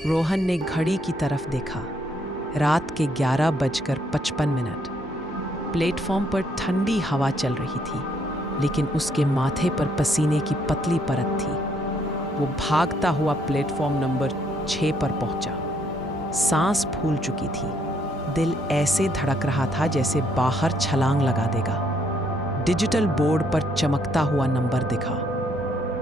रोहन ने घड़ी की तरफ देखा। रात के 11:55। प्लेटफॉर्म पर ठंडी हवा चल रही थी, लेकिन उसके माथे पर पसीने की पतली परत थी। वो भागता हुआ प्लेटफॉर्म नंबर 6 पर पहुंचा। सांस फूल चुकी थी। दिल ऐसे धड़क रहा था जैसे बाहर छलांग लगा देगा। डिजिटल बोर्ड पर चमकता हुआ नंबर दिखा।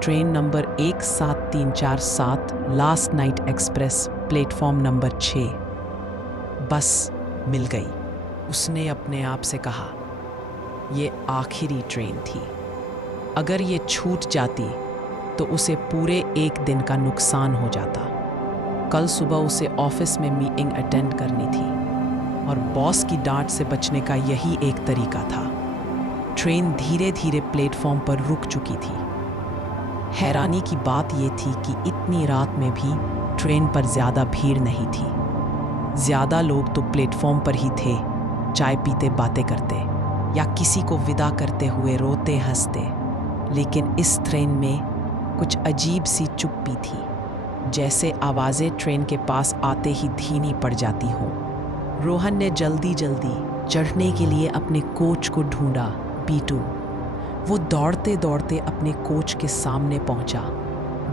Train number 17347 last night express, platform number 6। बस मिल गई, उसने अपने आप से कहा। ये आखिरी ट्रेन थी। अगर ये छूट जाती तो उसे पूरे एक दिन का नुकसान हो जाता। कल सुबह उसे ऑफिस में मीटिंग अटेंड करनी थी और बॉस की डांट से बचने का यही एक तरीका था। ट्रेन धीरे धीरे प्लेटफॉर्म पर रुक चुकी थी। हैरानी की बात यह थी कि इतनी रात में भी ट्रेन पर ज्यादा भीड़ नहीं थी। ज्यादा लोग तो प्लेटफॉर्म पर ही थे, चाय पीते बातें करते या किसी को विदा करते हुए रोते हंसते। लेकिन इस ट्रेन में कुछ अजीब सी चुप्पी थी, जैसे आवाजें ट्रेन के पास आते ही धीमी पड़ जाती हो। रोहन ने जल्दी जल्दी चढ़ने के लिए अपने कोच को ढूंढा, B2। वो दौड़ते दौड़ते अपने कोच के सामने पहुंचा।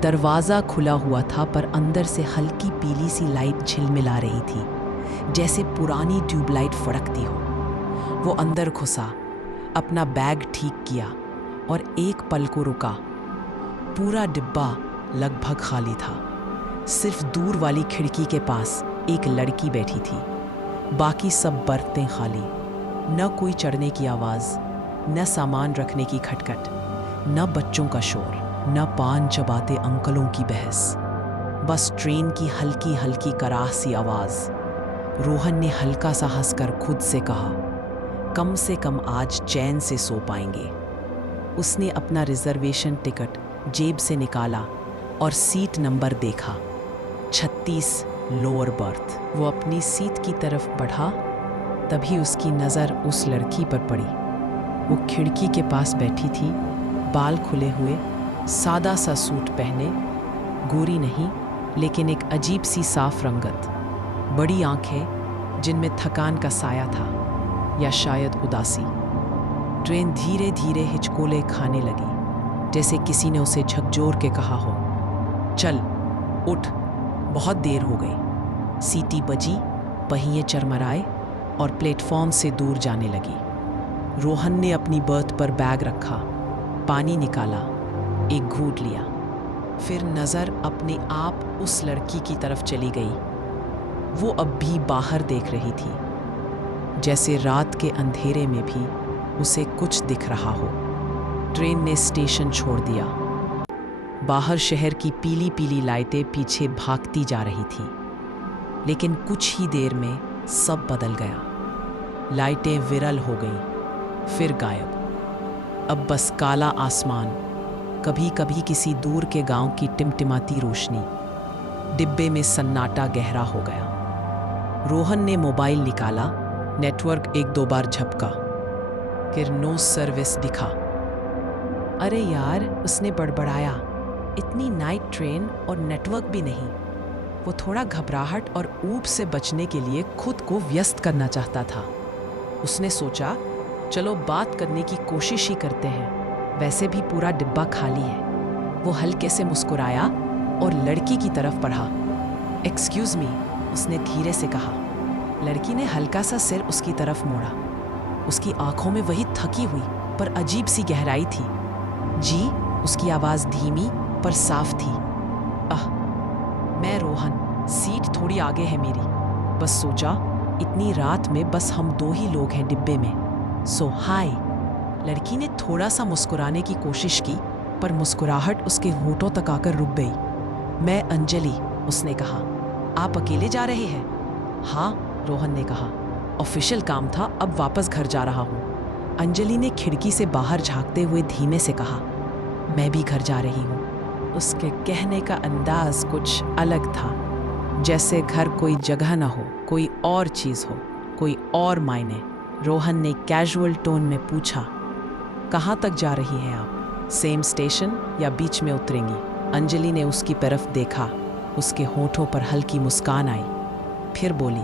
दरवाज़ा खुला हुआ था, पर अंदर से हल्की पीली सी लाइट झिलमिला रही थी, जैसे पुरानी ट्यूबलाइट फड़कती हो। वो अंदर घुसा, अपना बैग ठीक किया और एक पल को रुका। पूरा डिब्बा लगभग खाली था। सिर्फ दूर वाली खिड़की के पास एक लड़की बैठी थी। बाकी सब बर्तें खाली। न कोई चढ़ने की आवाज़, न सामान रखने की खटखट, न बच्चों का शोर, न पान चबाते अंकलों की बहस। बस ट्रेन की हल्की हल्की कराह सी आवाज़। रोहन ने हल्का सा हंसकर खुद से कहा, कम से कम आज चैन से सो पाएंगे। उसने अपना रिजर्वेशन टिकट जेब से निकाला और सीट नंबर देखा, 36 लोअर बर्थ। वो अपनी सीट की तरफ बढ़ा, तभी उसकी नज़र उस लड़की पर पड़ी। वो खिड़की के पास बैठी थी, बाल खुले हुए, सादा सा सूट पहने, गोरी नहीं लेकिन एक अजीब सी साफ रंगत, बड़ी आंखें जिनमें थकान का साया था या शायद उदासी। ट्रेन धीरे धीरे हिचकोले खाने लगी, जैसे किसी ने उसे झकझोर के कहा हो, चल उठ, बहुत देर हो गई। सीटी बजी, पहिए चरमराए और प्लेटफॉर्म से दूर जाने लगी। रोहन ने अपनी बर्थ पर बैग रखा, पानी निकाला, एक घूंट लिया, फिर नज़र अपने आप उस लड़की की तरफ चली गई। वो अब भी बाहर देख रही थी, जैसे रात के अंधेरे में भी उसे कुछ दिख रहा हो। ट्रेन ने स्टेशन छोड़ दिया। बाहर शहर की पीली पीली लाइटें पीछे भागती जा रही थी, लेकिन कुछ ही देर में सब बदल गया। लाइटें विरल हो गईं, फिर गायब। अब बस काला आसमान, कभी कभी किसी दूर के गांव की टिमटिमाती रोशनी। डिब्बे में सन्नाटा गहरा हो गया। रोहन ने मोबाइल निकाला, नेटवर्क एक दो बार झपका, फिर नो सर्विस दिखा। अरे यार, उसने बड़बड़ाया, इतनी नाइट ट्रेन और नेटवर्क भी नहीं। वो थोड़ा घबराहट और ऊब से बचने के लिए खुद को व्यस्त करना चाहता था। उसने सोचा, चलो बात करने की कोशिश ही करते हैं, वैसे भी पूरा डिब्बा खाली है। वो हल्के से मुस्कुराया और लड़की की तरफ बढ़ा। एक्सक्यूज़ मी, उसने धीरे से कहा। लड़की ने हल्का सा सिर उसकी तरफ मोड़ा। उसकी आंखों में वही थकी हुई पर अजीब सी गहराई थी। जी, उसकी आवाज़ धीमी पर साफ थी। मैं रोहन, सीट थोड़ी आगे है मेरी। बस सोचा, इतनी रात में बस हम दो ही लोग हैं डिब्बे में, सो हाय। लड़की ने थोड़ा सा मुस्कुराने की कोशिश की, पर मुस्कुराहट उसके होठों तक आकर रुक गई। मैं अंजलि, उसने कहा। आप अकेले जा रहे हैं? हाँ, रोहन ने कहा। ऑफिशियल काम था, अब वापस घर जा रहा हूँ। अंजलि ने खिड़की से बाहर झांकते हुए धीमे से कहा, मैं भी घर जा रही हूँ। उसके कहने का अंदाज कुछ अलग था, जैसे घर कोई जगह ना हो, कोई और चीज़ हो, कोई और मायने। रोहन ने कैजुअल टोन में पूछा, कहाँ तक जा रही हैं आप? सेम स्टेशन या बीच में उतरेंगी? अंजलि ने उसकी तरफ देखा। उसके होठों पर हल्की मुस्कान आई। फिर बोली,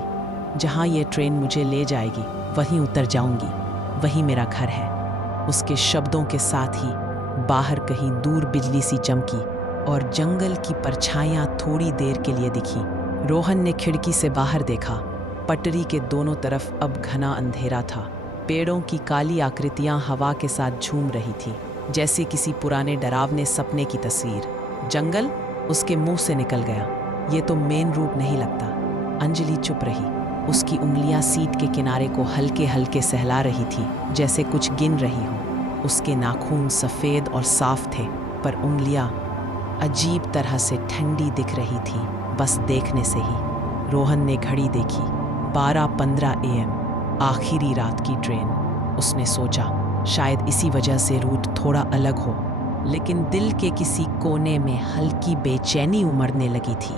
जहाँ ये ट्रेन मुझे ले जाएगी वहीं उतर जाऊंगी, वही मेरा घर है। उसके शब्दों के साथ ही बाहर कहीं दूर बिजली सी चमकी और जंगल की परछाइयाँ थोड़ी देर के लिए दिखी। रोहन ने खिड़की से बाहर देखा। पटरी के दोनों तरफ अब घना अंधेरा था। पेड़ों की काली आकृतियां हवा के साथ झूम रही थी, जैसे किसी पुराने डरावने सपने की तस्वीर। जंगल उसके मुंह से निकल गया। ये तो मेन रूट नहीं लगता। अंजलि चुप रही। उसकी उंगलियां सीट के किनारे को हल्के हल्के सहला रही थी, जैसे कुछ गिन रही हो। उसके नाखून सफ़ेद और साफ थे, पर उंगलियां अजीब तरह से ठंडी दिख रही थी, बस देखने से ही। रोहन ने घड़ी देखी, 12:15 AM, आखिरी रात की ट्रेन। उसने सोचा, शायद इसी वजह से रूट थोड़ा अलग हो। लेकिन दिल के किसी कोने में हल्की बेचैनी उमड़ने लगी थी।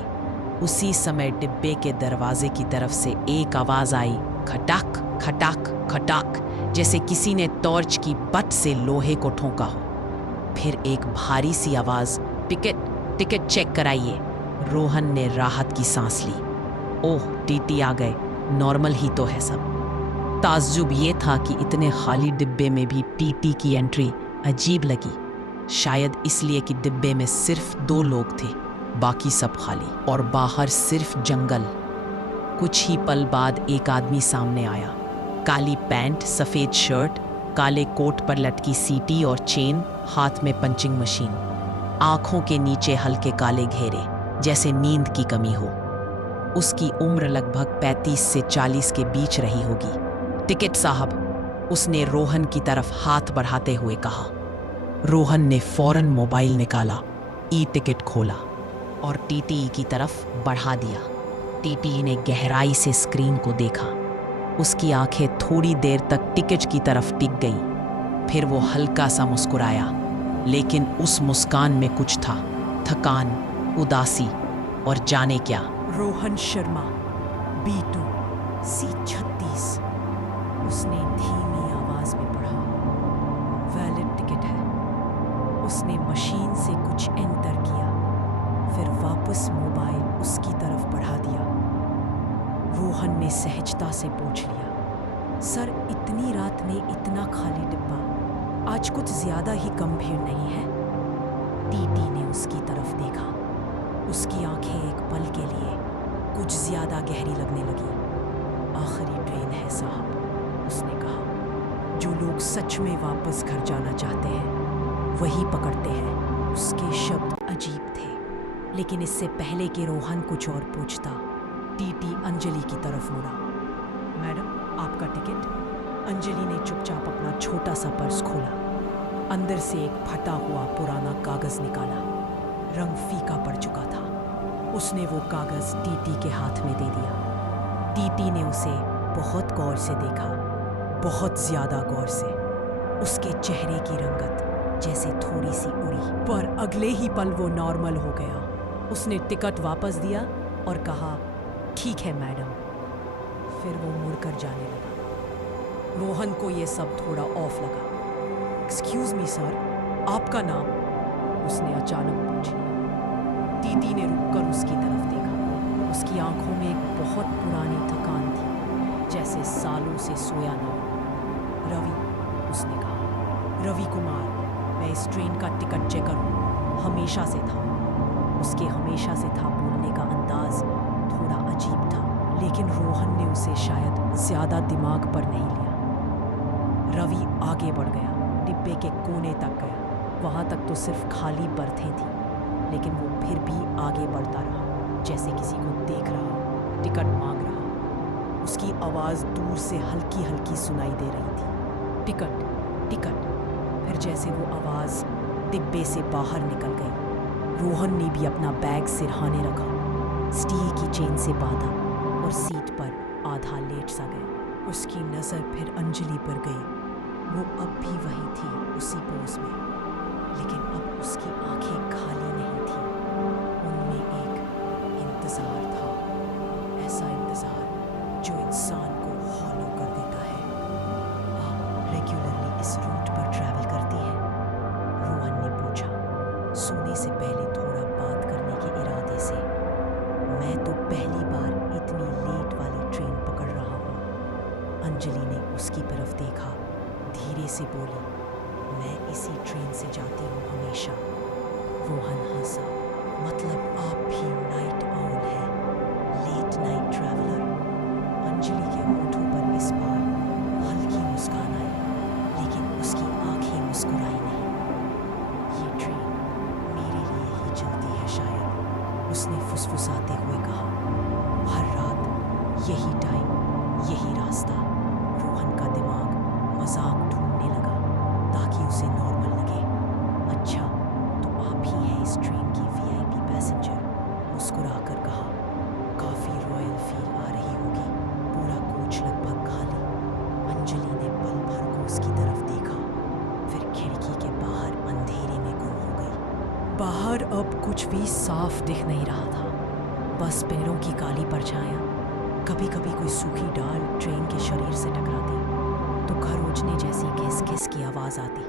उसी समय डिब्बे के दरवाजे की तरफ से एक आवाज आई, खटाक खटाक खटाक, जैसे किसी ने टॉर्च की बट से लोहे को ठोका हो। फिर एक भारी सी आवाज, टिकट टिकट चेक कराइए। रोहन ने राहत की सांस ली। ओह, टीटी आ गए, नॉर्मल ही तो है सब। ताज्जुब ये था कि इतने खाली डिब्बे में भी टीटी की एंट्री अजीब लगी। शायद इसलिए कि डिब्बे में सिर्फ 2 लोग थे, बाकी सब खाली, और बाहर सिर्फ जंगल। कुछ ही पल बाद एक आदमी सामने आया। काली पैंट, सफ़ेद शर्ट, काले कोट पर लटकी सीटी और चेन, हाथ में पंचिंग मशीन। आंखों के नीचे हल्के काले घेरे, जैसे नींद की कमी हो। उसकी उम्र लगभग 35 से 40 के बीच रही होगी। टिकट साहब, उसने रोहन की तरफ हाथ बढ़ाते हुए कहा। रोहन ने फौरन मोबाइल निकाला, ई टिकट खोला और टीटी की तरफ बढ़ा दिया। टीटी ने गहराई से स्क्रीन को देखा। उसकी आंखें थोड़ी देर तक टिकट की तरफ टिक गईं। फिर वो हल्का सा मुस्कुराया, लेकिन उस मुस्कान में कुछ था, थकान, उदासी और जाने क्या। Rohan Sharma, B2, C36। उसने धीमी आवाज में पढ़ा। वैलिड टिकट है। उसने मशीन से कुछ एंटर किया, फिर वापस मोबाइल उसकी तरफ बढ़ा दिया। रोहन ने सहजता से पूछ लिया, सर, इतनी रात में इतना खाली डिब्बा, आज कुछ ज्यादा ही कम भीड़ नहीं है? टीटी ने उसकी तरफ देखा। उसकी आंखें एक पल के लिए कुछ ज्यादा गहरी लगने लगी। आखिरी ट्रेन है साहब, उसने कहा। जो लोग सच में वापस घर जाना चाहते हैं वही पकड़ते हैं। उसके शब्द अजीब थे, लेकिन इससे पहले कि रोहन कुछ और पूछता, टीटी अंजलि की तरफ मुड़ा। मैडम, आपका टिकट। अंजलि ने चुपचाप अपना छोटा सा पर्स खोला। अंदर से एक फटा हुआ पुराना कागज निकाला। रंग फीका पड़ चुका था। उसने वो कागज टीटी के हाथ में दे दिया। टीटी ने उसे बहुत गौर से देखा, बहुत ज्यादा गौर से। उसके चेहरे की रंगत जैसे थोड़ी सी उड़ी, पर अगले ही पल वो नॉर्मल हो गया। उसने टिकट वापस दिया और कहा, ठीक है मैडम। फिर वो मुड़कर जाने लगा। रोहन को ये सब थोड़ा ऑफ लगा। एक्सक्यूज मी सर, आपका नाम? उसने अचानक पूछ लिया। टीटी ने रुककर उसकी तरफ देखा। उसकी आंखों में एक बहुत पुरानी थकान थी, जैसे सालों से सोया ना हो। रवि, उसने कहा। रवि कुमार, मैं इस ट्रेन का टिकट चेकर हूँ, हमेशा से था। उसके हमेशा से था बोलने का अंदाज थोड़ा अजीब था, लेकिन रोहन ने उसे शायद ज्यादा दिमाग पर नहीं लिया। रवि आगे बढ़ गया, डिब्बे के कोने तक गया। वहां तक तो सिर्फ खाली बर्थें थी, लेकिन वो फिर भी आगे बढ़ता रहा, जैसे किसी को देख रहा हो, टिकट मांग रहा हो। उसकी आवाज दूर से हल्की हल्की सुनाई दे रही थी, टिकट टिकट। फिर जैसे वो आवाज डिब्बे से बाहर निकल गई। रोहन ने भी अपना बैग सिरहाने रखा, स्टील की चेन से बांधा और सीट पर आधा लेट सा गया। उसकी नजर फिर अंजलि पर गई। वो अब भी वही थी, उसी पोज में, लेकिन अब उसकी आंखें खाली नहीं थी। उनमें एक इंतजार था, ऐसा इंतजार जो इंसान को हॉलो कर देता है। आप रेगुलरली इस रूट पर ट्रैवल करती हैं? रोहन ने पूछा, सोने से पहले थोड़ा बात करने के इरादे से। मैं तो पहली बार इतनी लेट वाली ट्रेन पकड़ रहा हूँ। अंजलि ने उसकी तरफ देखा, धीरे से बोली, मैं इसी ट्रेन से जाती हूँ हमेशा। रोहन हंसा, मतलब आप भी नाइट आउल है, लेट नाइट ट्रैवलर। अंजलि के होठों पर इस बार हल्की मुस्कान आई, लेकिन उसकी आंखें मुस्कुराई नहीं। ये ट्रेन मेरे लिए ही चलती है शायद, उसने फुसफुसाते हुए कहा। हर रात यही टाइम, यही रास्ता। रोहन का दिमाग मजाक ढूंढने लगा ताकि उसे नॉर्मल लगे। अच्छा, तो आप ही हैं इस ट्रेन की वीआईपी पैसेंजर, मुस्कुराकर कहा। काफी रॉयल फील आ रही होगी, पूरा कोच लगभग खाली। अंजलि ने पल भर को उसकी तरफ देखा, फिर खिड़की के बाहर अंधेरे में गुम हो गई। बाहर अब कुछ भी साफ दिख नहीं रहा था, बस पेड़ों की काली परछाइयां। कभी कभी कोई सूखी डाल ट्रेन के शरीर से टकराती तो खरोंचने जैसी घिस घिस की आवाज आती।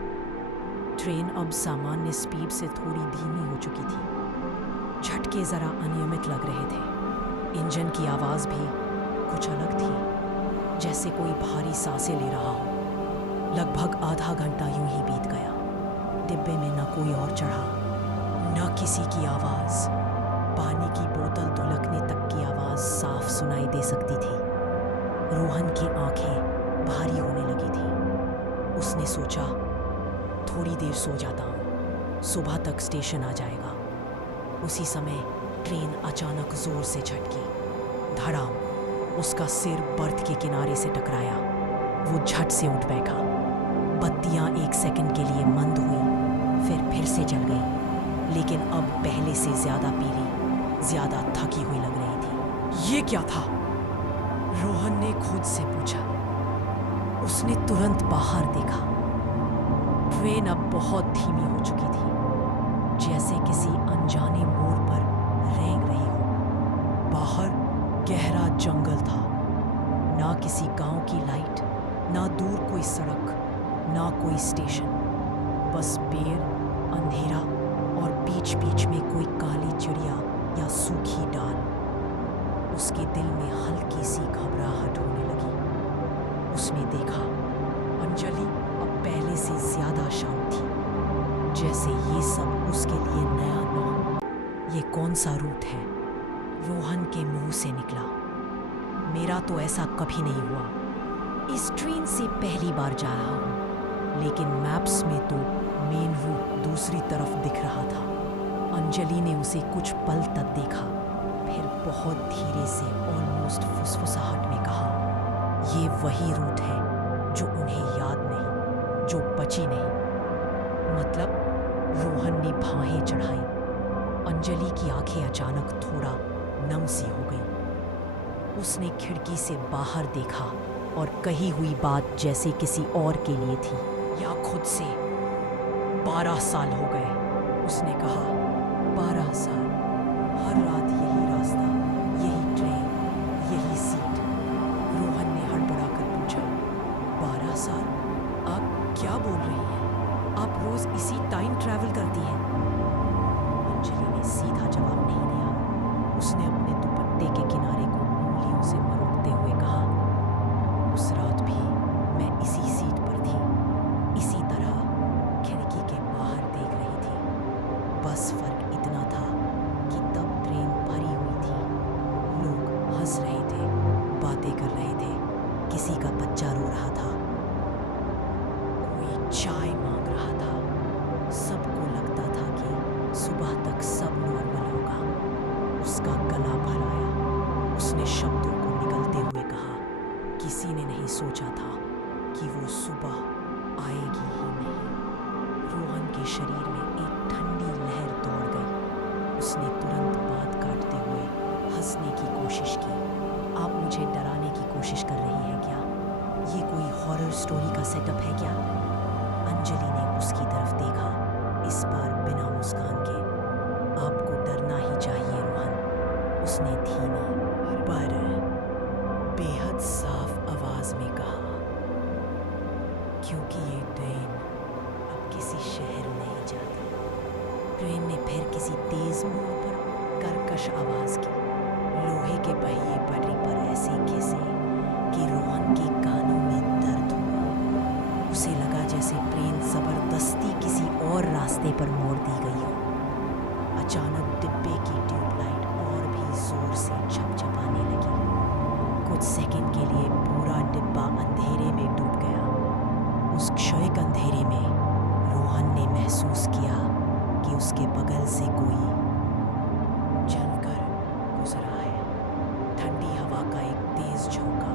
ट्रेन अब सामान्य स्पीड से थोड़ी धीमी हो चुकी थी। झटके जरा अनियमित लग रहे थे। इंजन की आवाज भी कुछ अलग थी, जैसे कोई भारी सांसें ले रहा हो। लगभग आधा घंटा यूं ही बीत गया। डिब्बे में न कोई और चढ़ा, न किसी की आवाज। पानी की बोतल धुलकने तक की आवाज साफ सुनाई दे सकती थी। रोहन की आंखें भारी होने लगी थी। उसने सोचा, थोड़ी देर सो जाता हूँ, सुबह तक स्टेशन आ जाएगा। उसी समय ट्रेन अचानक जोर से झटकी। धड़ाम, उसका सिर बर्थ के किनारे से टकराया। वो झट से उठ बैठा। बत्तियां एक सेकंड के लिए मंद हुई, फिर से जल गई, लेकिन अब पहले से ज्यादा पीली, ज्यादा थकी हुई लग रही थी। ये क्या था? रोहन ने खुद से पूछा। उसने तुरंत बाहर देखा। ट्रेन अब बहुत धीमी हो चुकी थी, जैसे किसी अनजाने मोड़ पर रेंग रही हो। बाहर गहरा जंगल था, ना किसी गांव की लाइट, ना दूर कोई सड़क, ना कोई स्टेशन। बस पेड़, अंधेरा और बीच बीच में कोई काली चिड़िया या सूखी डाल। उसके दिल में हल्की सी घबराहट होने लगी। उसने देखा, अंजलि अब पहले से ज्यादा शांत थी, जैसे ये सब उसके लिए नया न हो। ये कौन सा रूट है? रोहन के मुंह से निकला। मेरा तो ऐसा कभी नहीं हुआ। इस ट्रेन से पहली बार जा रहा हूँ, लेकिन मैप्स में तो मेन रूट दूसरी तरफ दिख रहा था। अंजलि ने उसे कुछ पल तक देखा, फिर बहुत धीरे से ऑलमोस्ट फुसफुसाहट में कहा, ये वही रूट है जो उन्हें याद नहीं, जो बची नहीं। मतलब? रोहन ने बाहें चढ़ाई। अंजलि की आंखें अचानक थोड़ा नम सी हो गई। उसने खिड़की से बाहर देखा और कही हुई बात जैसे किसी और के लिए थी या खुद से। 12 साल हो गए, उसने कहा। 12 साल, हर रात यही रास्ता, यही ट्रेन, यही सीट। रोहन ने हड़बड़ा कर पूछा, 12 साल? आप क्या बोल रही हैं? आप रोज इसी टाइम ट्रैवल करती हैं? अंजलि ने सीधा जवाब नहीं दिया। उसने अपने दुपट्टे के किनारे को उंगलियों से मरोड़ते हुए कहा, उस रात भी मैं इसी सीट पर थी, इसी तरह खिड़की के बाहर देख रही थी। बस फर्क इतना था कि तब ट्रेन भरी हुई थी, लोग हंस रहे थे, बातें कर रहे थे, किसी का बच्चा रो रहा था, कोई चाय मांग रहा था। सबको लगता था कि सुबह तक सब नॉर्मल होगा। उसका गला भर आया। उसने शब्दों को निगलते हुए कहा, किसी ने नहीं सोचा था कि वो सुबह आएगी ही नहीं। रोहन के शरीर में एक ठंडी लहर दौड़ गई। उसने तुरंत बात काटते हुए हंसने की कोशिश की। आप मुझे डराने की कोशिश कर रही हैं क्या? ये कोई हॉरर स्टोरी का सेटअप है क्या? अंजलि ने उसकी तरफ देखा, इस बार बिना मुस्कान के। आपको डरना ही चाहिए रोहन, उसने धीमी पर बेहद साफ आवाज में कहा, क्योंकि ये ट्रेन अब किसी शहर नहीं जाती। ट्रेन ने फिर किसी तेज मोड़ पर कर्कश आवाज की। लोहे के पहिए पटरी पर ऐसे घिसे कि रोहन के कानों में दर्द हुआ। उसे लगा जैसे ट्रेन जबरदस्ती किसी और रास्ते पर मोड़ दी गई हो। अचानक डिब्बे की ट्यूबलाइट और भी जोर से झपझपाने लगी। कुछ सेकंड के लिए पूरा डिब्बा अंधेरे में डूब गया। उस क्षणिक अंधेरे में रोहन ने महसूस किया कि उसके बगल से कोई चलकर गुजरा है। ठंडी हवा का एक तेज झोंका,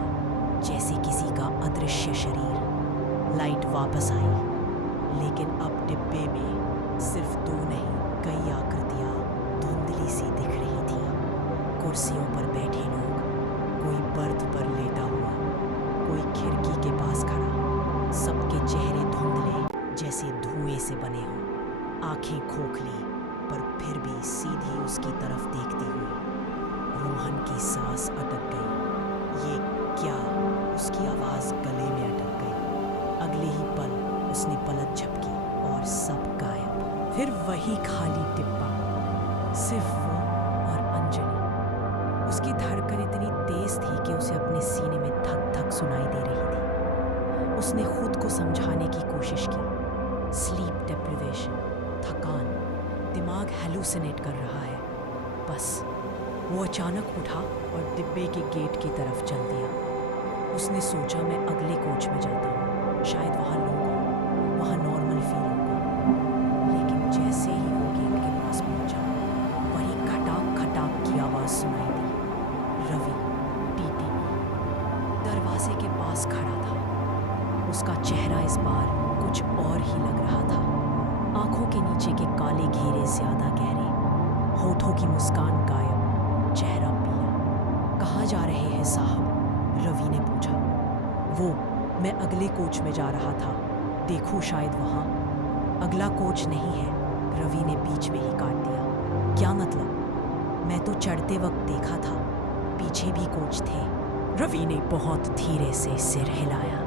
जैसे किसी का अदृश्य शरीर। लाइट वापस आई, लेकिन अब डिब्बे में सिर्फ दो नहीं, कई आकृतियां धुंधली सी दिख रही थी। कुर्सियों पर बैठे लोग, कोई बर्थ पर लेटा हुआ, कोई खिड़की के पास खड़ा। सबके चेहरे धुंधले, जैसे धुएं से बने हों। आंखें खोखली, पर फिर भी सीधी उसकी तरफ देखती हुई। रोहन की सांस अटक गई। ये क्या? उसकी आवाज गले में अटक गई। अगले ही पल उसने पलक झपकी और सब गायब। फिर वही खाली डिब्बा, सिर्फ वो और अंजलि। उसकी धड़कन इतनी तेज थी कि उसे अपने सीने में धक धक सुनाई दे रही थी। उसने खुद को समझाने की कोशिश की। स्लीप डेप्रिवेशन, थकान, दिमाग हेलुसिनेट कर रहा है। बस वो अचानक उठा और डिब्बे के गेट की तरफ चल दिया। उसने सोचा, मैं अगले कोच में जाता हूँ, शायद वहाँ लोग हों, वहाँ नॉर्मल फील होगा। लेकिन जैसे ही वो गेट के पास पहुँचा, वही खटाक खटाक की आवाज़ सुनाई दी। रवि टीटी दरवाजे के पास खड़ा था। उसका चेहरा इस बार कुछ और ही लग रहा था। आंखों के नीचे के काले घेरे ज्यादा गहरे, होठों की मुस्कान गायब, चेहरा पीला। कहाँ जा रहे हैं साहब? रवि ने पूछा। वो, मैं अगले कोच में जा रहा था, देखूं शायद वहाँ। अगला कोच नहीं है, रवि ने बीच में ही काट दिया। क्या मतलब? मैं तो चढ़ते वक्त देखा था, पीछे भी कोच थे। रवि ने बहुत धीरे से सिर हिलाया।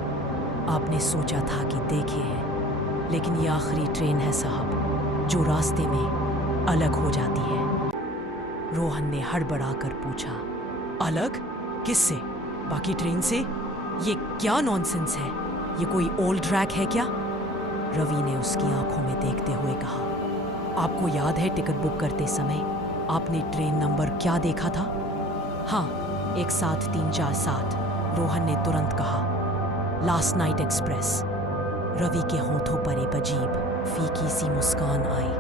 आपने सोचा था कि देखे हैं, लेकिन ये आखिरी ट्रेन है साहब, जो रास्ते में अलग हो जाती है। रोहन ने हड़बड़ाकर पूछा, अलग? किससे? बाकी ट्रेन से? ये क्या नॉनसेंस है? ये कोई ओल्ड ट्रैक है क्या? रवि ने उसकी आंखों में देखते हुए कहा, आपको याद है टिकट बुक करते समय आपने ट्रेन नंबर क्या देखा था? हाँ, 17347, रोहन ने तुरंत कहा। Last night express. रवि के होठों पर एक अजीब फीकी सी मुस्कान आई।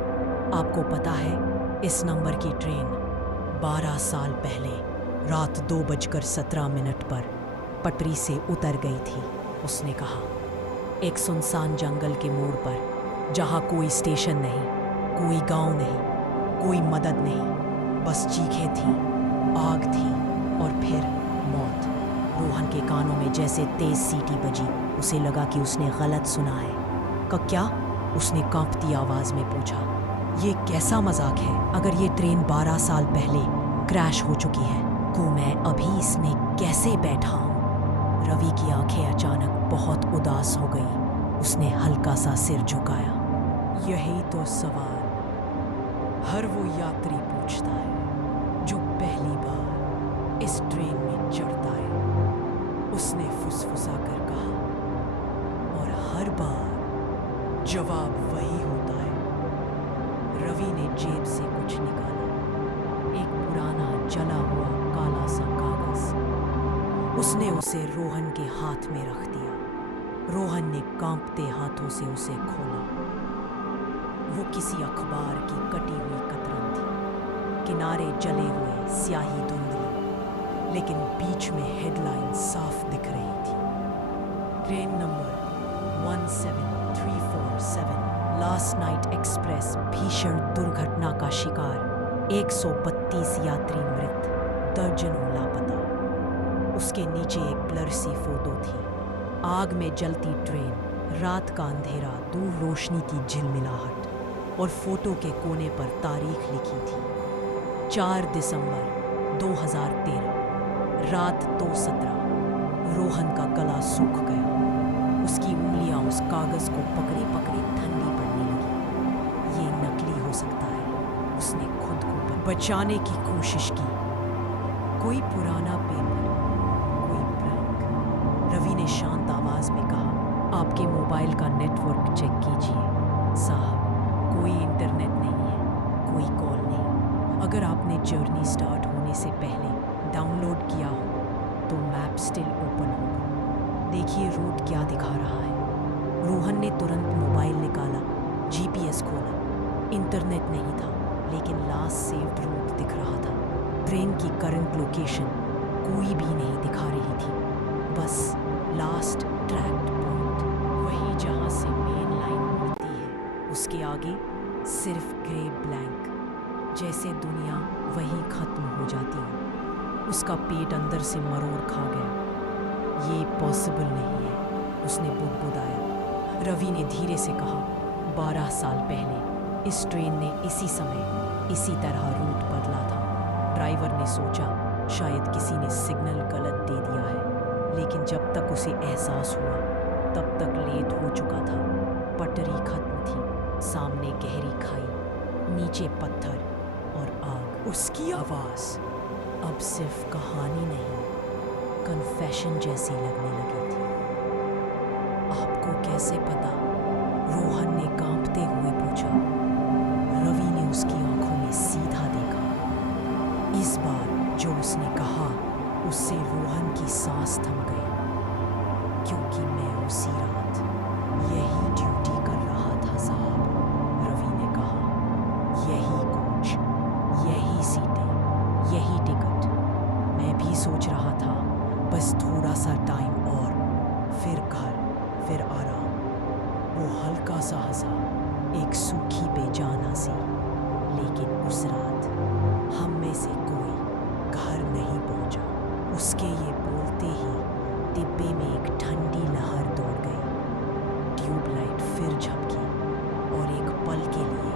आपको पता है, इस नंबर की ट्रेन 12 साल पहले रात 2:17 पर पटरी से उतर गई थी, उसने कहा। एक सुनसान जंगल के मोड़ पर, जहाँ कोई स्टेशन नहीं, कोई गांव नहीं, कोई मदद नहीं, बस चीखें थीं, आग थी और फिर मौत। रोहन के कानों में जैसे तेज सीटी बजी। उसे लगा कि उसने गलत सुना है। क्या? उसने कांपती आवाज में पूछा। ये कैसा मजाक है? अगर ये ट्रेन 12 साल पहले क्रैश हो चुकी है, तो मैं अभी इसमें कैसे बैठा हूँ? रवि की आंखें अचानक बहुत उदास हो गई। उसने हल्का सा सिर झुकाया। यही तो सवाल हर वो यात्री पूछता है जो पहली बार इस ट्रेन में चढ़ता है, उसने फुसफुसा कर कहा। और हर बार जवाब वही होता है। रवि ने जेब से कुछ निकाला, एक पुराना जला हुआ काला सा कागज। उसने उसे रोहन के हाथ में रख दिया। रोहन ने कांपते हाथों से उसे खोला। वो किसी अखबार की कटी हुई कतरन थी। किनारे जले हुए, स्याही धुंधली, लेकिन बीच में हेडलाइन साफ दिख रही थी। Train number 17347, last night express भीषण दुर्घटना का शिकार, 132 यात्री मृत, दर्जनों लापता। उसके नीचे एक ब्लर सी फोटो थी। आग में जलती ट्रेन, रात का अंधेरा, दूर रोशनी की झिलमिलाहट और फोटो के कोने पर तारीख लिखी थी, 4 दिसंबर 2013, रात 2:17। रोहन का गला सूख गया। उसकी उंगलियां उस कागज को पकड़े पकड़े ठंडी पड़ने लगी। ये नकली हो सकता है, उसने खुद को बचाने की कोशिश की, कोई पुराना पेपर, कोई ब्लैंक। रवि ने शांत आवाज में कहा, आपके मोबाइल का नेटवर्क चेक कीजिए। साहब, कोई इंटरनेट नहीं है, कोई कॉल नहीं। अगर आपने जर्नी स्टार्ट होने से पहले डाउनलोड किया हो तो मैप स्टिल ओपन होगा। देखिए रोड क्या दिखा रहा है। रोहन ने तुरंत मोबाइल निकाला, जीपीएस खोला। इंटरनेट नहीं था, लेकिन लास्ट सेव्ड रूट दिख रहा था। ट्रेन की करंट लोकेशन कोई भी नहीं दिखा रही थी, बस लास्ट ट्रैक्ड पॉइंट, वही जहां से मेन लाइन मुड़ती है। उसके आगे सिर्फ ग्रे ब्लैंक, जैसे दुनिया वहीं खत्म हो जाती हो। उसका पेट अंदर से मरोड़ खा गया। ये पॉसिबल नहीं है, उसने बुदबुदाया। रवि ने धीरे से कहा, 12 साल पहले इस ट्रेन ने इसी समय इसी तरह रूट बदला था। ड्राइवर ने सोचा शायद किसी ने सिग्नल गलत दे दिया है, लेकिन जब तक उसे एहसास हुआ तब तक लेट हो चुका था। पटरी खत्म थी, सामने गहरी खाई, नीचे पत्थर और आग। उसकी आवाज अब सिर्फ कहानी नहीं, कन्फेशन जैसी लगने लगी थी। आपको कैसे पता? रोहन ने कांपते हुए पूछा। रवि ने उसकी आंखों में सीधा देखा। इस बार जो उसने कहा उससे रोहन की सांस थम गई। क्योंकि मैं उसी रात यही ड्यूटी कर रहा था साहब, रवि ने कहा। यही कोच, यही सीटें, यही टिकट। मैं भी सोच रहा था बस थोड़ा सा टाइम और, फिर घर, फिर आराम। वो हल्का सा हंसा, एक सूखी बेजाना सी। लेकिन उस रात हम में से कोई घर नहीं पहुंचा। उसके ये बोलते ही डिब्बे में एक ठंडी लहर दौड़ गई। ट्यूबलाइट फिर झपकी और एक पल के लिए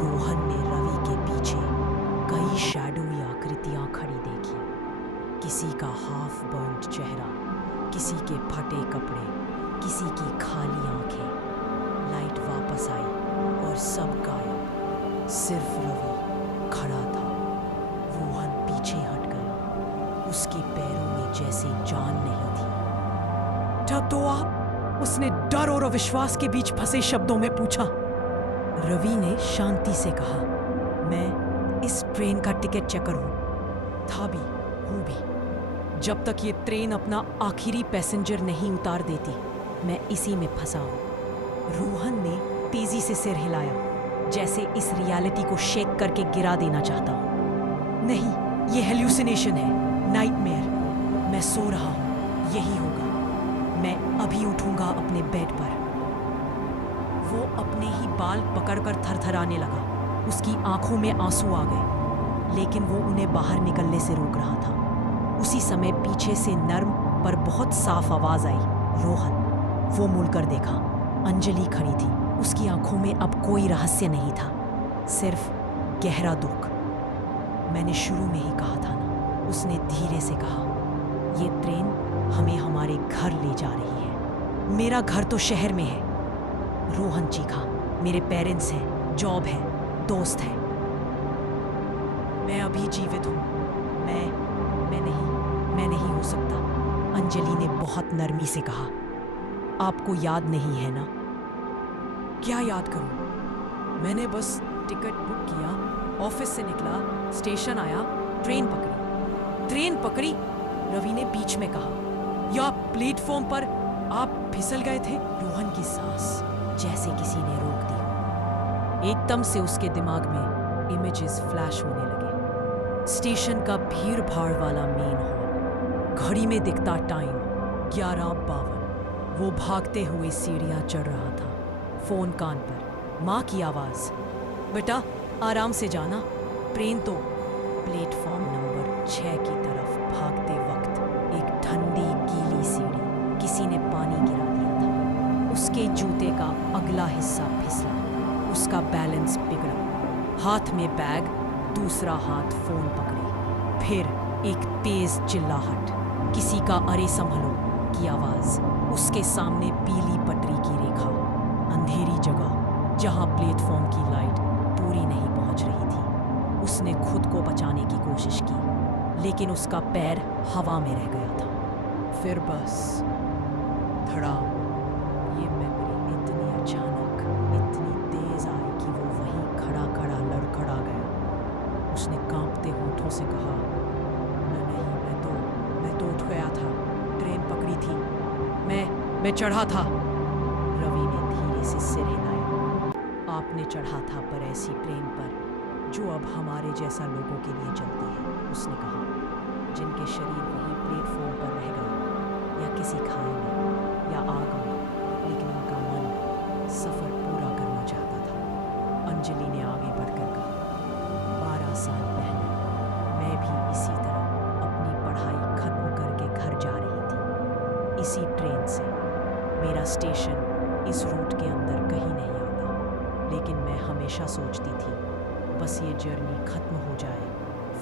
रोहन ने रवि के पीछे कई शैडोई आकृतियां खड़ी देखी। किसी का हाफ बर्न्ड चेहरा, किसी के फटे कपड़े, किसी की खाली आंखें। लाइट वापस आई और सब गायब। सिर्फ रवि खड़ा था। रोहन पीछे हट गया। उसके पैरों में जैसे जान नहीं थी। तब तो आप? उसने डर और अविश्वास के बीच फंसे शब्दों में पूछा। रवि ने शांति से कहा, मैं इस ट्रेन का टिकट चेकर हूं। था भी, हूं भी। जब तक ये ट्रेन अपना आखिरी पैसेंजर नहीं उतार देती, मैं इसी में फंसा हूं। रोहन ने तेजी से सिर हिलाया, जैसे इस रियलिटी को शेक करके गिरा देना चाहता हूं। नहीं, ये हेल्यूसिनेशन है, नाइटमेयर। मैं सो रहा हूं, यही होगा। मैं अभी उठूंगा अपने बेड पर। वो अपने ही बाल पकड़कर थरथराने लगा। उसकी आंखों में आंसू आ गए, लेकिन वो उन्हें बाहर निकलने से रोक रहा था। उसी समय पीछे से नर्म पर बहुत साफ आवाज आई, रोहन। वो मुड़कर देखा, अंजलि खड़ी थी। उसकी आंखों में अब कोई रहस्य नहीं था, सिर्फ गहरा दुख। मैंने शुरू में ही कहा था ना, उसने धीरे से कहा। ये ट्रेन हमें हमारे घर ले जा रही है। मेरा घर तो शहर में है, रोहन चीखा। मेरे पेरेंट्स हैं, जॉब है, दोस्त है। मैं अभी जीवित हूं। मैं नहीं हो सकता, अंजलि ने बहुत नरमी से कहा। आपको याद नहीं है ना? क्या याद करूं? मैंने बस टिकट बुक किया, ऑफिस से निकला, स्टेशन आया, ट्रेन पकड़ी, रवि ने बीच में कहा। या प्लेटफॉर्म पर आप फिसल गए थे? रोहन की सांस जैसे किसी ने रोक दी। एकदम से उसके दिमाग में इमेजेस फ्लैश होने लगे। स्टेशन का भीड़ भाड़ वाला मेन हॉल, घड़ी में दिखता टाइम 11:52। वो भागते हुए सीढ़ियां चढ़ रहा था, फोन कान पर, माँ की आवाज, बेटा आराम से जाना, ट्रेन तो। प्लेटफॉर्म नंबर 6 की तरफ भागते वक्त एक ठंडी गीली सीढ़ी, किसी ने पानी गिरा दिया था। उसके जूते का अगला हिस्सा फिसला, उसका बैलेंस बिगड़ा। हाथ में बैग, दूसरा हाथ फोन पकड़े। फिर एक तेज चिल्लाहट, किसी का अरे संभलो की आवाज। उसके सामने पीली पटरी की रेखा, अंधेरी जगह जहां प्लेटफॉर्म की लाइट पूरी नहीं पहुंच रही थी। उसने खुद को बचाने की कोशिश की, लेकिन उसका पैर हवा में रह गया था। फिर बस धड़ाम। ये मेमोरी इतनी अचानक, इतनी तेज आई कि वो वहीं खड़ा खड़ा लड़खड़ा गया। उसने कांपते होठों से कहा, नहीं, मैं तो उठ गया था, ट्रेन पकड़ी थी, मैं चढ़ा था। रवि ने धीरे से सिर हिलाया। आपने चढ़ा था, पर ऐसी ट्रेन पर जो अब हमारे जैसा लोगों के लिए चलती है, उसने कहा, जिनके शरीर वहीं प्लेटफॉर्म पर रह गए, या किसी खाई में या आग में, लेकिन उनका मन सफर पूरा करना चाहता था। अंजलि ने आगे बढ़कर कहा, 12 साल पहले मैं भी इसी तरह अपनी पढ़ाई खत्म करके घर जा रही थी, इसी ट्रेन से। मेरा स्टेशन इस रूट के अंदर कहीं नहीं आता, लेकिन मैं हमेशा सोचती थी बस ये जर्नी खत्म हो जाए,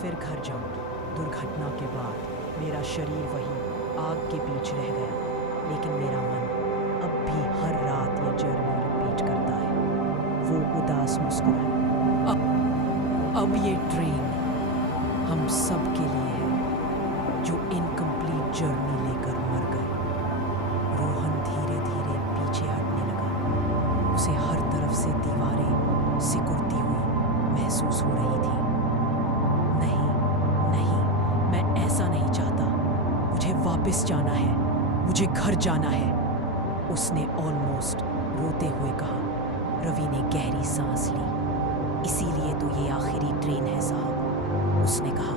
फिर घर जाऊंगी। दुर्घटना के बाद मेरा शरीर वही आग के बीच रह गया, लेकिन मेरा मन अब भी हर रात ये जर्नी रिपीट करता है। वो उदास मुस्कुराई। अब ये ट्रेन हम सब के लिए है जो इनकम्प्लीट जर्नी लेकर मर गए। रोहन धीरे धीरे पीछे हटने लगा। उसे हर तरफ से दीवारें सिकुड़ती हुई महसूस हो रही थी। नहीं, मैं ऐसा नहीं चाहता। मुझे वापस जाना है, मुझे घर जाना है, उसने ऑलमोस्ट रोते हुए कहा। रवि ने गहरी सांस ली। इसीलिए तो ये आखिरी ट्रेन है साहब, उसने कहा।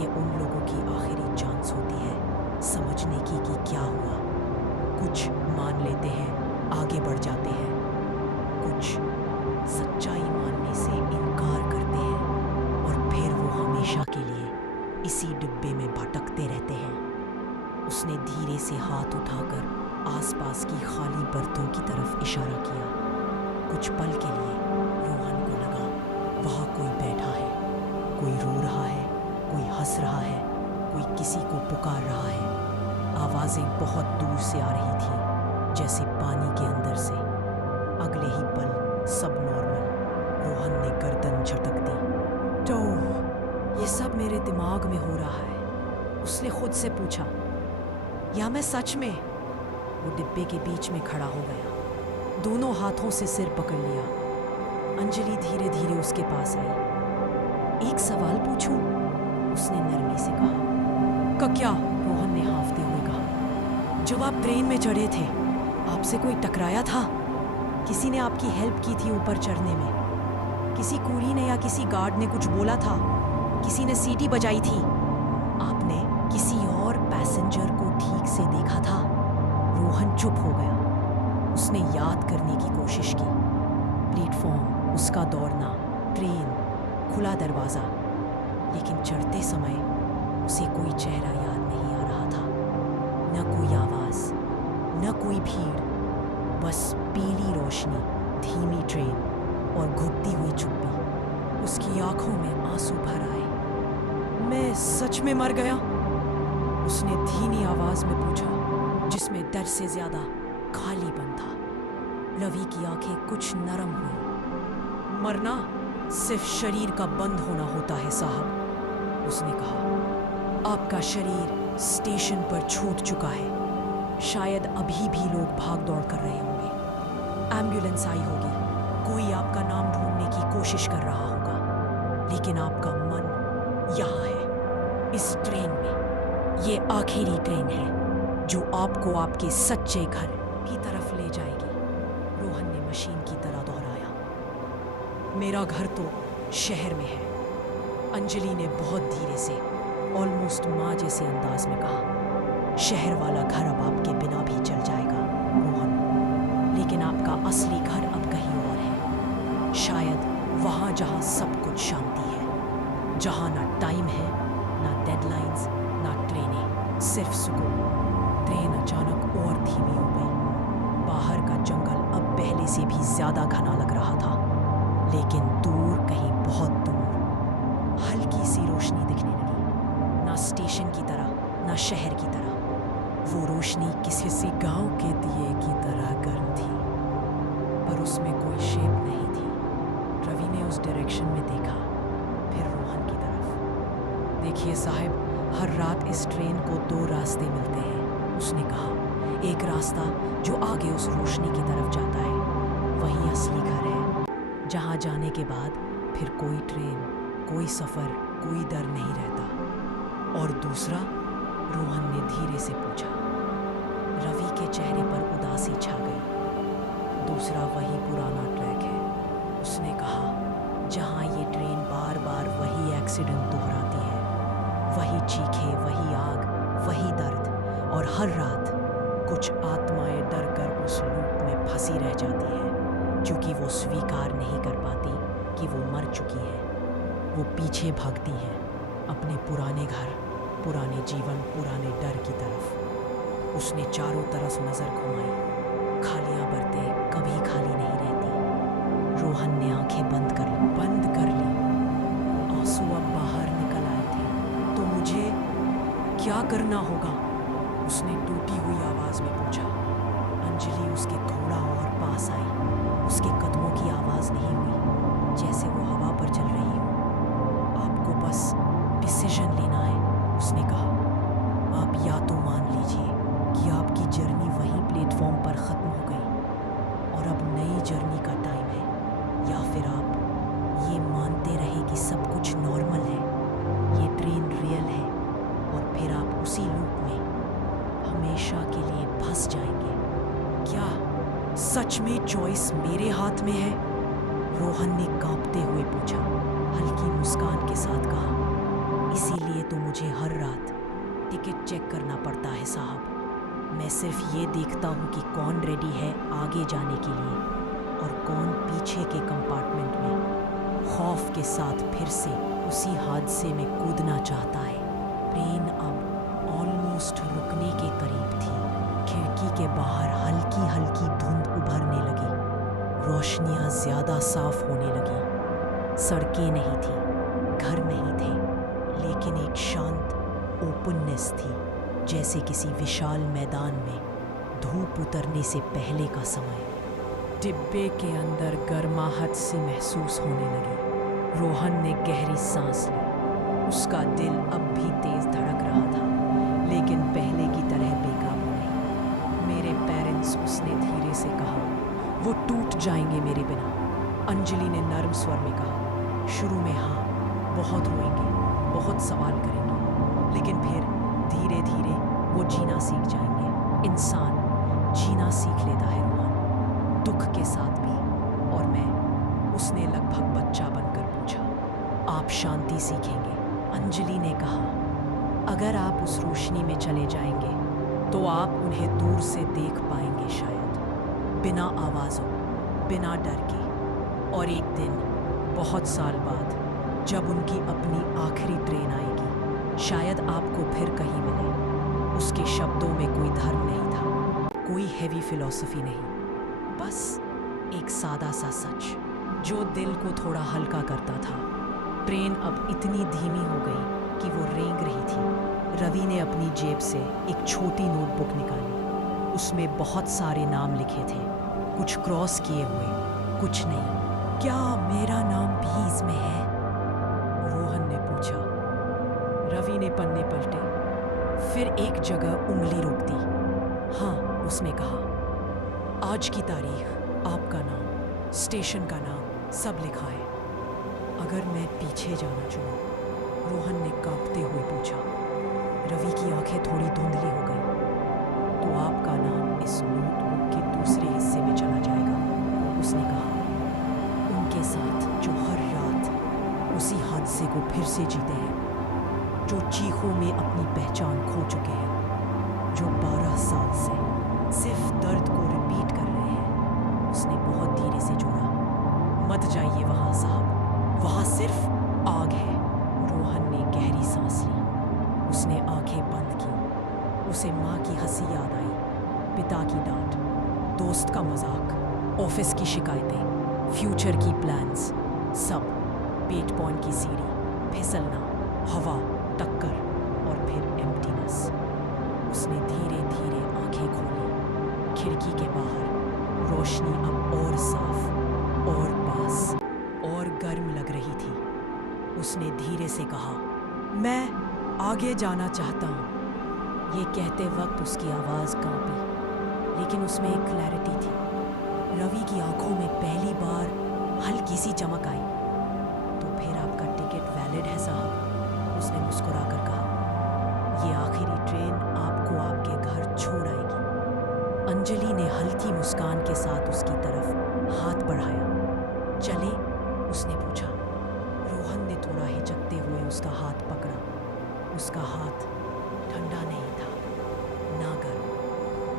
ये उन लोगों की आखिरी चांस होती है समझने की कि क्या हुआ। कुछ मान लेते हैं, आगे बढ़ जाते हैं, कुछ सच्चाई मानने से इनकार करते हैं, और फिर वो हमेशा के लिए इसी डिब्बे में भटकते रहते हैं। उसने धीरे से हाथ उठाकर आसपास की खाली बर्तों की तरफ इशारा किया। कुछ पल के लिए रोहन को लगा वहाँ कोई बैठा है, कोई रो रहा है, कोई हंस रहा है, कोई किसी को पुकार रहा है। आवाज़ें बहुत दूर से आ रही थी, जैसे पानी के अंदर से। अगले ही पल सब नॉर्मल। रोहन ने गर्दन झटक दी। तो ये सब मेरे दिमाग में हो रहा है, उसने खुद से पूछा, या मैं सच में? वो डिब्बे के बीच में खड़ा हो गया, दोनों हाथों से सिर पकड़ लिया। अंजलि धीरे धीरे उसके पास आई। एक सवाल पूछूं? उसने नरमी से कहा। का क्या? रोहन ने हांफते हुए कहा। जब आप ट्रेन में चढ़े थे, आपसे कोई टकराया था? किसी ने आपकी हेल्प की थी ऊपर चढ़ने में? किसी कूली ने या किसी गार्ड ने कुछ बोला था? किसी ने सीटी बजाई थी? आपने किसी और पैसेंजर को ठीक से देखा था? रोहन चुप हो गया। उसने याद करने की कोशिश की। प्लेटफॉर्म, उसका दौड़ना, ट्रेन, खुला दरवाज़ा, लेकिन चढ़ते समय उसे कोई चेहरा याद नहीं आ रहा था। न कोई आवाज़, न कोई भीड़, बस पीली रोशनी, धीमी ट्रेन और घुटती हुई चुप्पी। उसकी आंखों में आंसू भर आए। मैं सच में मर गया? उसने धीमी आवाज़ में पूछा, जिसमें डर से ज़्यादा खालीपन था। रवि की आंखें कुछ नरम हुई। मरना सिर्फ शरीर का बंद होना होता है साहब, उसने कहा। आपका शरीर स्टेशन पर छूट चुका है। शायद अभी भी लोग भाग दौड़ कर रहे होंगे, एम्बुलेंस आई होगी, कोई आपका नाम ढूंढने की कोशिश कर रहा होगा, लेकिन आपका मन यहाँ है, इस ट्रेन में। ये आखिरी ट्रेन है जो आपको आपके सच्चे घर की तरफ ले जाएगी। रोहन ने मशीन की तरह दोहराया। मेरा घर तो शहर में है, अंजलि ने बहुत धीरे से, ऑलमोस्ट माँ जैसे अंदाज में कहा। शहर वाला घर अब आपके बिना भी चल जाएगा रोहन, लेकिन आपका असली घर अब कहीं और है। शायद वहाँ जहाँ सब कुछ शांति है, जहाँ ना टाइम है, ना डेडलाइंस, ना ट्रेनें, सिर्फ सुकून। ट्रेन अचानक और धीमी हो गई। बाहर का जंगल अब पहले से भी ज्यादा घना लग रहा था, लेकिन दूर, कहीं बहुत दूर, हल्की सी रोशनी दिखने लगी। ना स्टेशन की तरह, ना शहर की तरह। वो रोशनी किसी गांव के दिए की तरह गर्म थी, पर उसमें कोई शेप नहीं थी। रवि ने उस डायरेक्शन में देखा, फिर रोहन की तरफ। देखिए साहब, हर रात इस ट्रेन को 2 रास्ते मिलते हैं, उसने कहा। एक रास्ता जो आगे उस रोशनी की तरफ जाता है, वही असली घर है, जहाँ जाने के बाद फिर कोई ट्रेन, कोई सफ़र, कोई डर नहीं रहता। और दूसरा? रोहन ने धीरे से पूछा। रवि के चेहरे पर उदासी छा गई। दूसरा वही पुराना ट्रैक है, उसने कहा, जहाँ ये ट्रेन बार बार वही एक्सीडेंट दोहराती है। वही चीखें, वही आग, वही दर्द, और हर रात कुछ आत्माएं डर कर उस लूप में फंसी रह जाती है, क्योंकि वो स्वीकार नहीं कर पाती कि वो मर चुकी है। वो पीछे भागती हैं अपने पुराने घर, पुराने जीवन, पुराने डर की तरफ। उसने चारों तरफ नजर घुमाई। खालियां बरतें कभी खाली नहीं रहती। रोहन ने आंखें बंद कर ली। आंसू अब बाहर निकल आए थे। तो मुझे क्या करना होगा? उसने टूटी हुई आवाज में पूछा। अंजलि उसके थोड़ा और पास आई। उसके कदमों की आवाज नहीं हुई, जैसे वो हवा पर चल रही हो। आपको बस डिसीजन लेना है, उसने कहा। आप या तो मान लीजिए कि आपकी जर्नी वहीं प्लेटफॉर्म पर खत्म हो गई और अब नई जर्नी का टाइम है, या फिर आप ये मानते रहे कि सब कुछ नॉर्मल है, ये ट्रेन रियल है, और फिर आप उसी लूप में हमेशा के लिए फंस जाएंगे। क्या सच में चॉइस मेरे हाथ में है? रोहन ने कांपते हुए पूछा। हल्की मुस्कान के साथ कहा, इसीलिए तो मुझे हर रात टिकट चेक करना पड़ता है साहब। मैं सिर्फ ये देखता हूँ कि कौन रेडी है आगे जाने के लिए और कौन पीछे के कंपार्टमेंट में खौफ के साथ फिर से उसी हादसे में कूदना चाहता है। ट्रेन अब ऑलमोस्ट रुकने के करीब थी। खिड़की के बाहर हल्की हल्की धुंध उभरने लगी। रोशनियां ज्यादा साफ होने लगी। सड़कें नहीं थी, घर नहीं थे, लेकिन एक शांत ओपननेस थी, जैसे किसी विशाल मैदान में धूप उतरने से पहले का समय। डिब्बे के अंदर गर्माहट सी महसूस होने लगी। रोहन ने गहरी सांस ली। उसका दिल अब भी तेज धड़क रहा था, लेकिन पहले की तरह बेकाबू नहीं। मेरे पेरेंट्स, उसने धीरे से कहा, वो टूट जाएंगे मेरे बिना। अंजलि ने नर्म स्वर में कहा। शुरू में हाँ, बहुत रोएंगे, बहुत सवाल करेंगे, लेकिन फिर धीरे धीरे वो जीना सीख जाएंगे। इंसान जीना सीख लेता है रोहन, दुख के साथ भी। और मैं, उसने लगभग बच्चा बनकर पूछा। आप शांति सीखेंगे, अंजलि ने कहा। अगर आप उस रोशनी में चले जाएंगे तो आप उन्हें दूर से देख पाएंगे, शायद बिना आवाज़ों, बिना डर के। और एक दिन, बहुत साल बाद, जब उनकी अपनी आखिरी ट्रेन आएगी, शायद आपको फिर कहीं मिले। उसके शब्दों में कोई धर्म नहीं था, कोई हैवी फिलॉसफी नहीं, बस एक सादा सा सच जो दिल को थोड़ा हल्का करता था। ट्रेन अब इतनी धीमी हो गई कि वो रेंग रही थी। रवि ने अपनी जेब से एक छोटी नोटबुक निकाली। उसमें बहुत सारे नाम लिखे थे, कुछ क्रॉस किए हुए, कुछ नहीं। क्या मेरा नाम भी इसमें है? रोहन ने पूछा। रवि ने पन्ने पलटे, फिर एक जगह उंगली रोक दी। हाँ, उसने कहा। आज की तारीख, आपका नाम, स्टेशन का नाम, सब लिखा है। अगर मैं पीछे जाना चुनूं? रोहन ने कांपते हुए पूछा। रवि की आंखें थोड़ी धुंधली हो गई। तो आपका नाम इस नोटबुक के दूसरे हिस्से में चला जाएगा, उसने कहा। उनके साथ जो हर रात उसी हादसे को फिर से जीते हैं, जो चीखों में अपनी पहचान खो चुके हैं, जो 12 साल से सिर्फ दर्द को रिपीट कर रहे हैं। उसने बहुत धीरे से जोड़ा। मत जाइए वहां साहब, वहां सिर्फ आग है। रोहन ने गहरी सांस ली। उसने आंखें बंद की। उसे माँ की हंसी याद आई, पिता की डांट, दोस्त का मजाक, ऑफिस की शिकायतें, फ्यूचर की प्लान्स, सब। पेट पॉइंट की सीढ़ी, फिसलना, हवा, टक्कर, और फिर एम्प्टीनेस। उसने धीरे धीरे आंखें खोली। खिड़की के बाहर रोशनी अब और साफ, और पास, और गर्म लग रही थी। उसने धीरे से कहा, मैं आगे जाना चाहता हूँ। ये कहते वक्त उसकी आवाज़ कांपी, लेकिन उसमें एक क्लैरिटी थी। रवि की आंखों में पहली बार हल्की सी चमक आई। तो फिर आपका टिकट वैलिड है साहब, उसने मुस्कुरा कर कहा। ये आखिरी ट्रेन आपको आपके घर छोड़ आएगी। अंजलि ने हल्की मुस्कान के साथ उसकी तरफ हाथ बढ़ाया। चले? उसने पूछा। रोहन ने थोड़ा हिचकते हुए उसका हाथ पकड़ा। उसका हाथ ठंडा नहीं था, ना गर्म,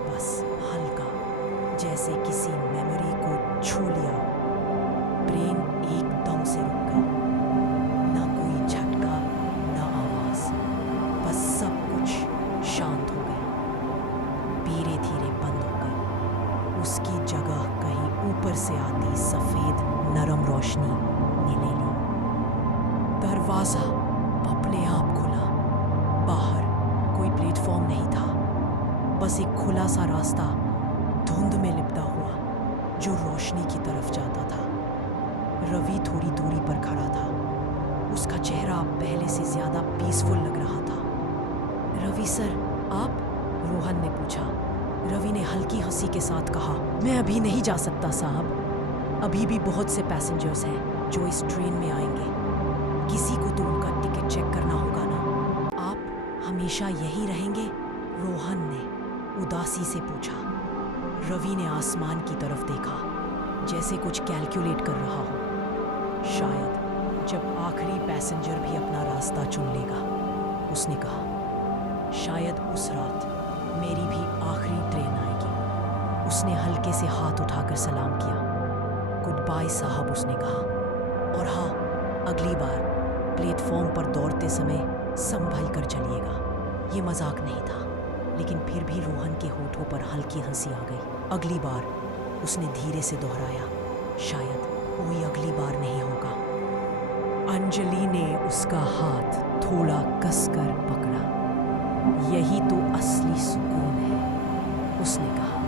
बस हल्का, जैसे किसी मेमोरी को छू लिया हो। ट्रेन एकदम से रुक गई। ना कोई झटका, ना आवाज, बस सब कुछ शांत हो गया। धीरे धीरे बंद हो गई। उसकी जगह कहीं ऊपर से आती सफेद नरम रोशनी ने ले ली। दरवाजा अपने आप खुला। बाहर कोई प्लेटफॉर्म नहीं था, बस एक खुला सा रास्ता धुंध में लिपटा हुआ जो रोशनी की तरफ जाता था। रवि थोड़ी दूरी पर खड़ा था। उसका चेहरा पहले से ज्यादा पीसफुल लग रहा था। रवि सर, आप? रोहन ने पूछा। रवि ने हल्की हंसी के साथ कहा, मैं अभी नहीं जा सकता साहब। अभी भी बहुत से पैसेंजर्स हैं जो इस ट्रेन में आएंगे। किसी को तो उनका टिकट चेक करना होगा ना। आप हमेशा यही रहेंगे? रोहन ने उदासी से पूछा। रवि ने आसमान की तरफ देखा, जैसे कुछ कैलकुलेट कर रहा हो। शायद जब आखिरी पैसेंजर भी अपना रास्ता चुन लेगा, उसने कहा। शायद उस रात मेरी भी आखिरी ट्रेन आएगी। उसने हल्के से हाथ उठाकर सलाम किया। गुड बाय साहब, उसने कहा। और हाँ, अगली बार प्लेटफॉर्म पर दौड़ते समय संभल कर चलिएगा। ये मजाक नहीं था, लेकिन फिर भी रोहन के होठों पर हल्की हंसी आ गई। अगली बार, उसने धीरे से दोहराया। शायद कोई अगली बार नहीं होगा। अंजलि ने उसका हाथ थोड़ा कसकर पकड़ा। यही तो असली सुकून है, उसने कहा।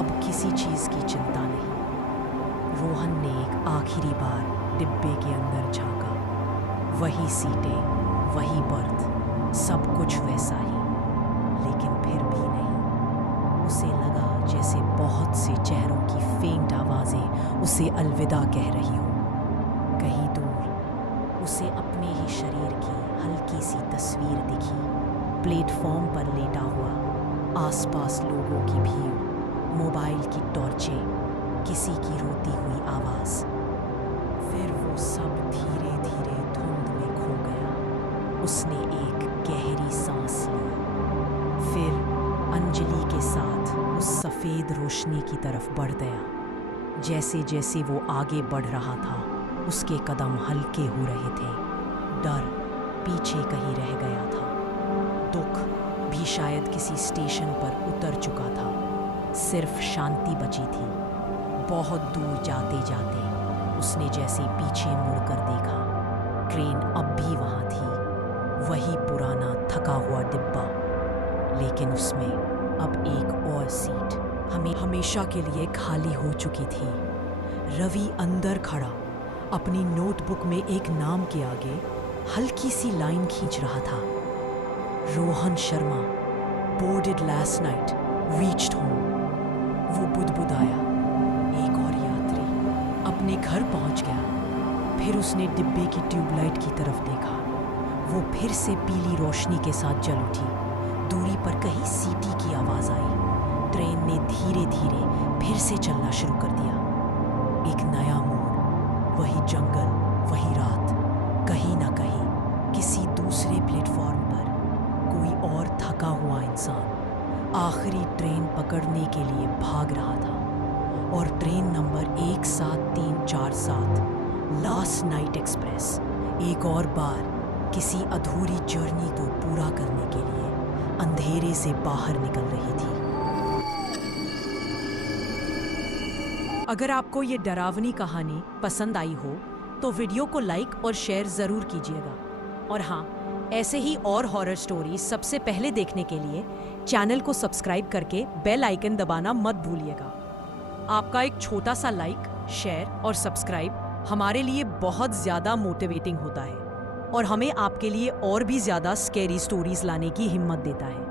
अब किसी चीज की चिंता नहीं। रोहन ने एक आखिरी बार डिब्बे के अंदर झांका। वही सीटें, वही बर्थ, सब कुछ वैसा ही, लेकिन फिर भी नहीं। उसे लगा जैसे बहुत से चेहरों की फेंट आवाजें उसे अलविदा कह रही हो। कहीं दूर उसे अपने ही शरीर की हल्की सी तस्वीर दिखी। प्लेटफॉर्म पर लेटा हुआ, आसपास लोगों की भीड़, मोबाइल की टॉर्चें, किसी की रोती हुई आवाज। फिर वो सब धीरे धीरे धुंध में खो गया। उसने एक गहरी सांस ली, फिर अंजलि के साथ उस सफेद रोशनी की तरफ बढ़ गया। जैसे जैसे वो आगे बढ़ रहा था, उसके कदम हल्के हो रहे थे। डर पीछे कहीं रह गया था। दुख भी शायद किसी स्टेशन पर उतर चुका था। सिर्फ शांति बची थी। बहुत दूर जाते जाते उसने जैसे पीछे मुड़कर देखा। ट्रेन अब भी वहां थी, वही पुराना थका हुआ डिब्बा, लेकिन उसमें अब एक और सीट हमेशा के लिए खाली हो चुकी थी। रवि अंदर खड़ा अपनी नोटबुक में एक नाम के आगे हल्की सी लाइन खींच रहा था। Rohan Sharma, boarded last night, reached home. वो बुदबुदाया। एक और यात्री अपने घर पहुंच गया। फिर उसने डिब्बे की ट्यूबलाइट की तरफ देखा। वो फिर से पीली रोशनी के साथ जल उठी। दूरी पर कहीं सीटी की आवाज आई। ट्रेन ने धीरे धीरे फिर से चलना शुरू कर दिया। एक नया मोड़, वही जंगल, वही रात। कहीं ना कहीं किसी दूसरे प्लेटफॉर्म पर कोई और थका हुआ इंसान आखिरी ट्रेन पकड़ने के लिए भाग रहा था। और train number 17347 last night express एक और बार किसी अधूरी जर्नी को पूरा करने के लिए अंधेरे से बाहर निकल रही थी। अगर आपको ये डरावनी कहानी पसंद आई हो तो वीडियो को लाइक और शेयर जरूर कीजिएगा। और हाँ, ऐसे ही और हॉरर स्टोरी सबसे पहले देखने के लिए चैनल को सब्सक्राइब करके बेल आइकन दबाना मत भूलिएगा। आपका एक छोटा सा लाइक, शेयर और सब्सक्राइब हमारे लिए बहुत ज्यादा मोटिवेटिंग होता है। और हमें आपके लिए और भी ज्यादा स्कैरी स्टोरीज लाने की हिम्मत देता है।